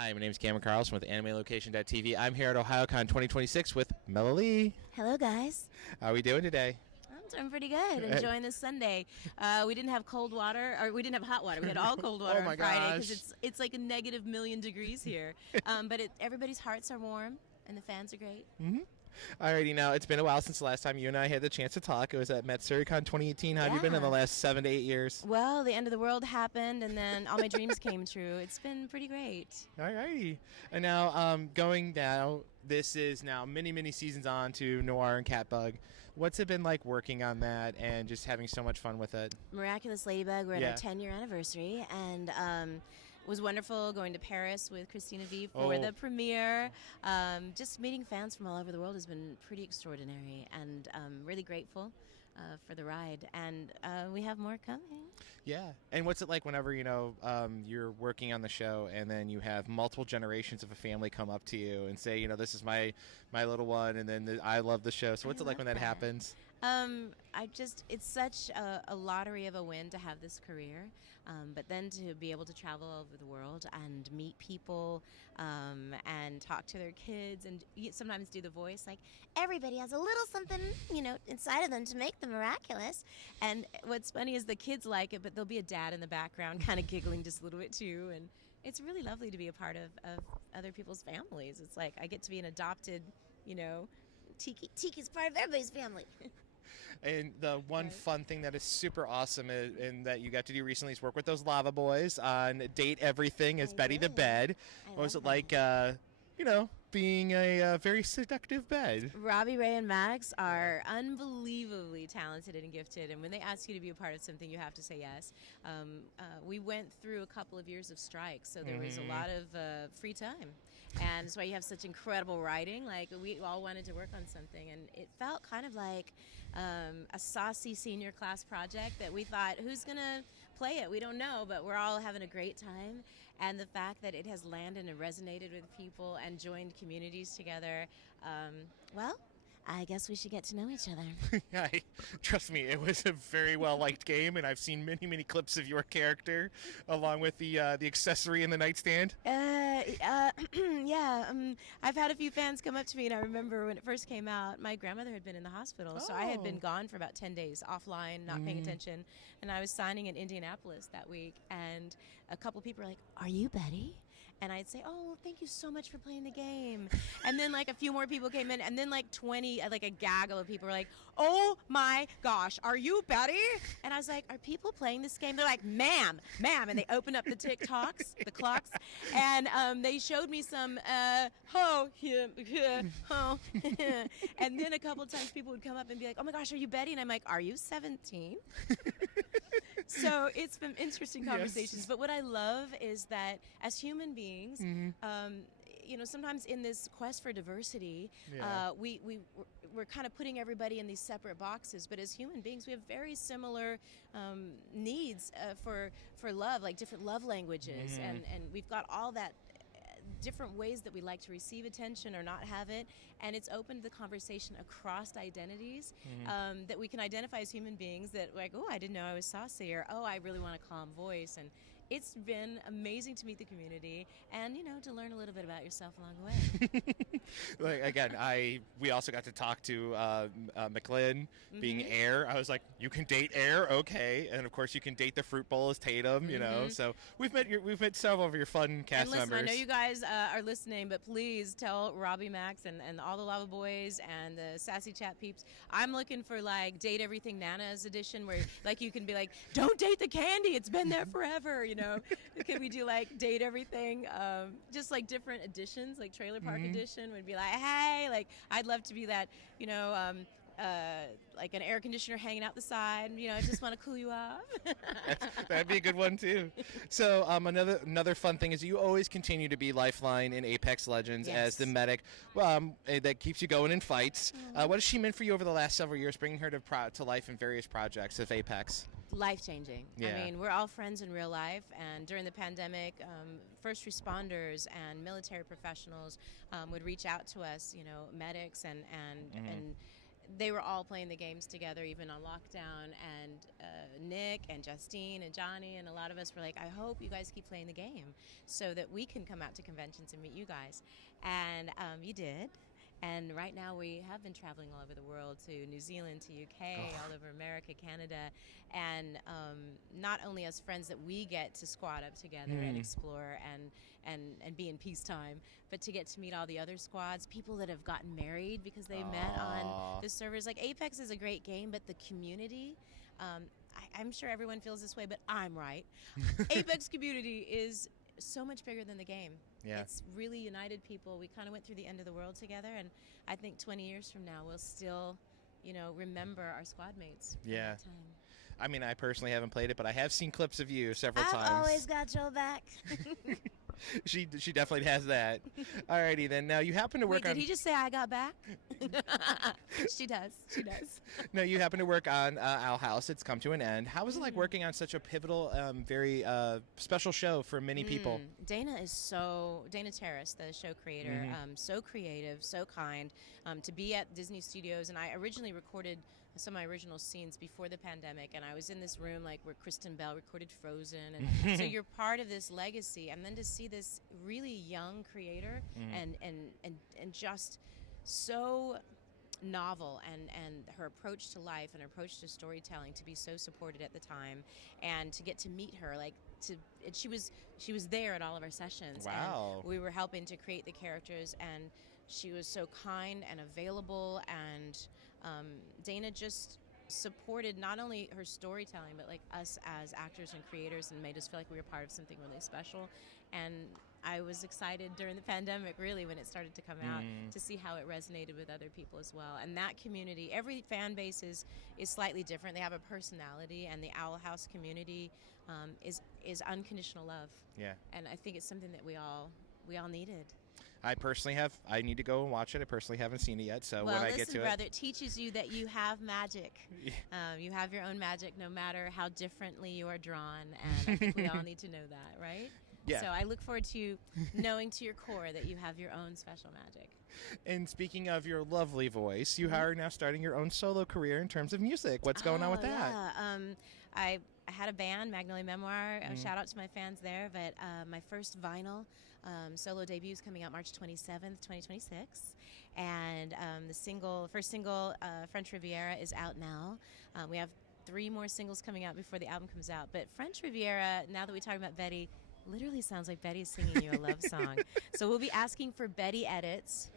Hi, my name is Cameron Carlson with AnimeLocation.tv. I'm here at Ohayocon 2026 with Mela Lee. Hello, guys. How are we doing today? I'm doing pretty good. Enjoying this Sunday. We didn't have cold water, or we didn't have hot water. We had all cold water Oh my on Friday gosh. because it's like a negative million degrees here. But everybody's hearts are warm and the fans are great. Alrighty, now it's been a while since the last time you and I had the chance to talk. It was at MetSuricon 2018. How have you been in the Yeah. last 7 to 8 years? Well, the end of the world happened, and then all my dreams came true. It's been pretty great. Alrighty. And now, going now, this is now many seasons on to Noir and Catbug. What's it been like working on that and just having so much fun with it? Miraculous Ladybug, we're at Yeah. our 10-year anniversary, and it was wonderful going to Paris with Christina V for Oh. the premiere. Just meeting fans from all over the world has been pretty extraordinary, and really grateful for the ride. And we have more coming. Yeah. And what's it like whenever, you're working on the show and then you have multiple generations of a family come up to you and say, this is my little one, and then I love the show. So what's it like when that happens? It's such a lottery of a win to have this career, but then to be able to travel all over the world and meet people and talk to their kids and sometimes do the voice, like everybody has a little something, inside of them to make them miraculous. And what's funny is the kids like it, but there'll be a dad in the background kind of giggling just a little bit too. And it's really lovely to be a part of other people's families. It's like I get to be an adopted, Tiki's part of everybody's family. And the one Right. fun thing that is super awesome and that you got to do recently is work with those Lava Boys on Date Everything as I Betty the did. Bed. I What was it love like, being a very seductive bed? Robbie, Ray, and Max are unbelievably talented and gifted, and when they ask you to be a part of something, you have to say yes. We went through a couple of years of strikes, so there was a lot of free time, and that's why you have such incredible writing. Like, we all wanted to work on something, and it felt kind of like a saucy senior class project that we thought, who's going to play it? We don't know, but we're all having a great time, and the fact that it has landed and resonated with people and joined communities together, well, I guess we should get to know each other. Trust me, it was a very well-liked game, and I've seen many clips of your character along with the accessory in the nightstand. Yeah, I've had a few fans come up to me, and I remember when it first came out, my grandmother had been in the hospital, so I had been gone for about 10 days, offline, not paying attention, and I was signing in Indianapolis that week, and a couple people were like, "Are you Betty?" And I'd say, "Oh, thank you so much for playing the game." And then like a few more people came in, and then like 20, like a gaggle of people were like, "Oh my gosh, are you Betty?" And I was like, "Are people playing this game?" They're like, ma'am. And they opened up the TikToks, the clocks, and they showed me some ho, ho. And then a couple of times people would come up and be like, "Oh my gosh, are you Betty?" And I'm like, "Are you 17?" So it's been interesting conversations. Yes. But what I love is that as human beings, sometimes in this quest for diversity, Yeah. we're kind of putting everybody in these separate boxes. But as human beings, we have very similar needs for love, like different love languages, and we've got all that. Different ways that we like to receive attention or not have it, and it's opened the conversation across identities that we can identify as human beings, that like, oh, I didn't know I was saucy, or oh, I really want a calm voice. And it's been amazing to meet the community and to learn a little bit about yourself along the way. Like, again, we also got to talk to McLean being Air. I was like, you can date Air, okay, and of course you can date the fruit bowl as Tatum, So we've met several of your fun cast And listen, members. I know you guys are listening, but please tell Robbie, Max, and all the Lava Boys and the Sassy Chat peeps, I'm looking for like Date Everything Nana's edition, where like you can be like, don't date the candy, it's been there forever, Can we do like Date Everything, just like different editions, like Trailer Park Edition would be like, hey, like I'd love to be that, like an air conditioner hanging out the side, I just want to cool you off. That'd be a good one too. So another fun thing is you always continue to be Lifeline in Apex Legends Yes. as the medic that keeps you going in fights. What has she meant for you over the last several years, bringing her to life in various projects of Apex? Life-changing. Yeah. I mean, we're all friends in real life, and during the pandemic, first responders and military professionals would reach out to us, medics and they were all playing the games together, even on lockdown. And Nick and Justine and Johnny and a lot of us were like, I hope you guys keep playing the game so that we can come out to conventions and meet you guys. And you did. And right now we have been traveling all over the world, to New Zealand, to UK, all over America, Canada. And not only as friends that we get to squad up together and explore and be in peacetime, but to get to meet all the other squads, people that have gotten married because they met on the servers. Like, Apex is a great game, but the community, I'm sure everyone feels this way, but I'm right. Apex community is so much bigger than the game. Yeah. It's really united people. We kind of went through the end of the world together, and I think 20 years from now we'll still, remember our squad mates from that time. I mean, I personally haven't played it, but I have seen clips of you several times. I've always got your back. She definitely has that. Alrighty then. Now you happen to work on. Did he just say I got back? She does. No, you happen to work on Owl House. It's come to an end. How was it like working on such a pivotal, very special show for many people? Dana Terrace, the show creator, so creative, so kind. To be at Disney Studios, and I originally recorded some of my original scenes before the pandemic, and I was in this room like where Kristen Bell recorded Frozen, and so you're part of this legacy, and then to see this really young creator and just so novel, and her approach to life and her approach to storytelling, to be so supported at the time, and to get to meet her, she was there at all of our sessions. Wow. And we were helping to create the characters, and she was so kind and available, and Dana just supported not only her storytelling, but like us as actors and creators, and made us feel like we were part of something really special. And I was excited during the pandemic, really, when it started to come out, to see how it resonated with other people as well. And that community, every fan base is slightly different. They have a personality, and the Owl House community is unconditional love. Yeah. And I think it's something that we all needed. I personally I need to go and watch it. I personally haven't seen it yet, so well, when I get to brother, it teaches you that you have magic. You have your own magic, no matter how differently you are drawn, and I think we all need to know that, right? Yeah. So I look forward to knowing to your core that you have your own special magic. And speaking of your lovely voice, you are now starting your own solo career in terms of music. What's going on with that? Yeah. I had a band, Magnolia Memoir. Shout out to my fans there. But my first vinyl solo debut is coming out March 27th, 2026. And the first single, French Riviera, is out now. We have 3 more singles coming out before the album comes out. But French Riviera, now that we talk about Betty, literally sounds like Betty's singing you a love song. So we'll be asking for Betty edits.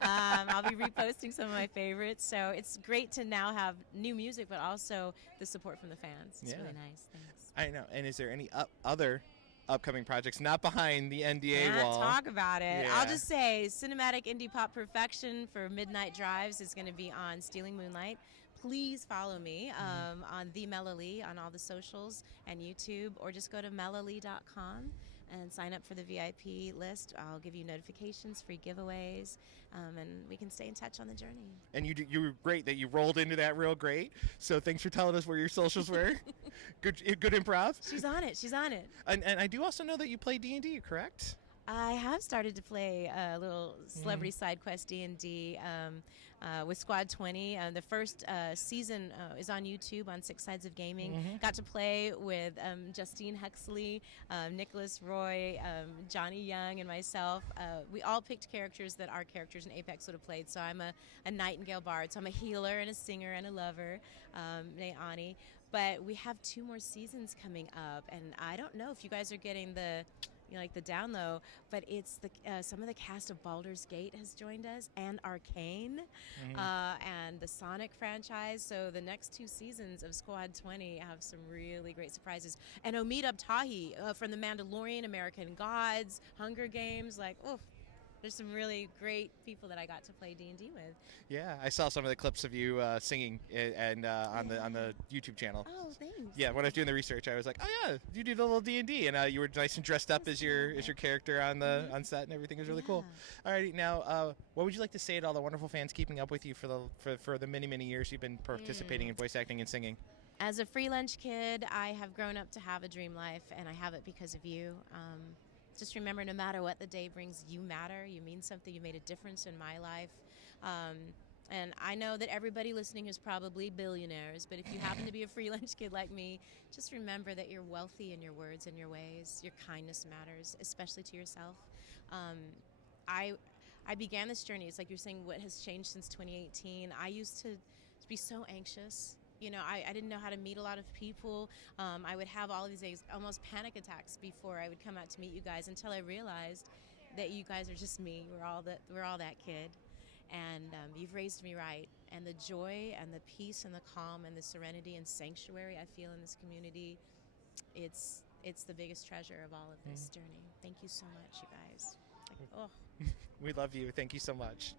I'll be reposting some of my favorites. So it's great to now have new music, but also the support from the fans. It's really nice. Thanks. I know. And is there any other upcoming projects not behind the NDA Can't wall? Talk about it. Yeah. I'll just say Cinematic Indie Pop Perfection for Midnight Drives is going to be on Stealing Moonlight. Please follow me on the Mela Lee on all the socials and YouTube, or just go to melalee.com and sign up for the VIP list. I'll give you notifications, free giveaways, and we can stay in touch on the journey. And you were great that you rolled into that real great. So thanks for telling us where your socials were. Good improv. She's on it. And I do also know that you play D&D, correct? I have started to play a little celebrity side quest D&D with Squad 20. The first season is on YouTube on Six Sides of Gaming. Got to play with Justine Huxley, Nicholas Roy, Johnny Young, and myself. We all picked characters that our characters in Apex would have played. So I'm a Nightingale Bard. So I'm a healer and a singer and a lover, named Ani. But we have 2 more seasons coming up, and I don't know if you guys are getting the down low, but it's some of the cast of Baldur's Gate has joined us, and Arcane, and the Sonic franchise. So the next 2 seasons of Squad 20 have some really great surprises. And Omid Abtahi from The Mandalorian, American Gods, Hunger Games, there's some really great people that I got to play D&D with. Yeah, I saw some of the clips of you singing and on the YouTube channel. Oh, thanks. Yeah, when I was doing the research, I was like, oh yeah, you did a little D&D, and you were nice and dressed up as your character on the on set, and everything was really cool. All right, now what would you like to say to all the wonderful fans keeping up with you for the many years you've been participating in voice acting and singing? As a free lunch kid, I have grown up to have a dream life, and I have it because of you. Just remember, no matter what the day brings, you matter. You mean something. You made a difference in my life. And I know that everybody listening is probably billionaires, but if you happen to be a free lunch kid like me, just remember that you're wealthy in your words and your ways. Your kindness matters, especially to yourself. Um, I I began this journey. It's like you're saying, what has changed since 2018? I used to be so anxious. You know, I didn't know how to meet a lot of people. I would have all of these almost panic attacks before I would come out to meet you guys, until I realized that you guys are just me. We're all that kid, and you've raised me right. And the joy and the peace and the calm and the serenity and sanctuary I feel in this community, it's the biggest treasure of all of this journey. Thank you so much, you guys. Like, oh. We love you. Thank you so much.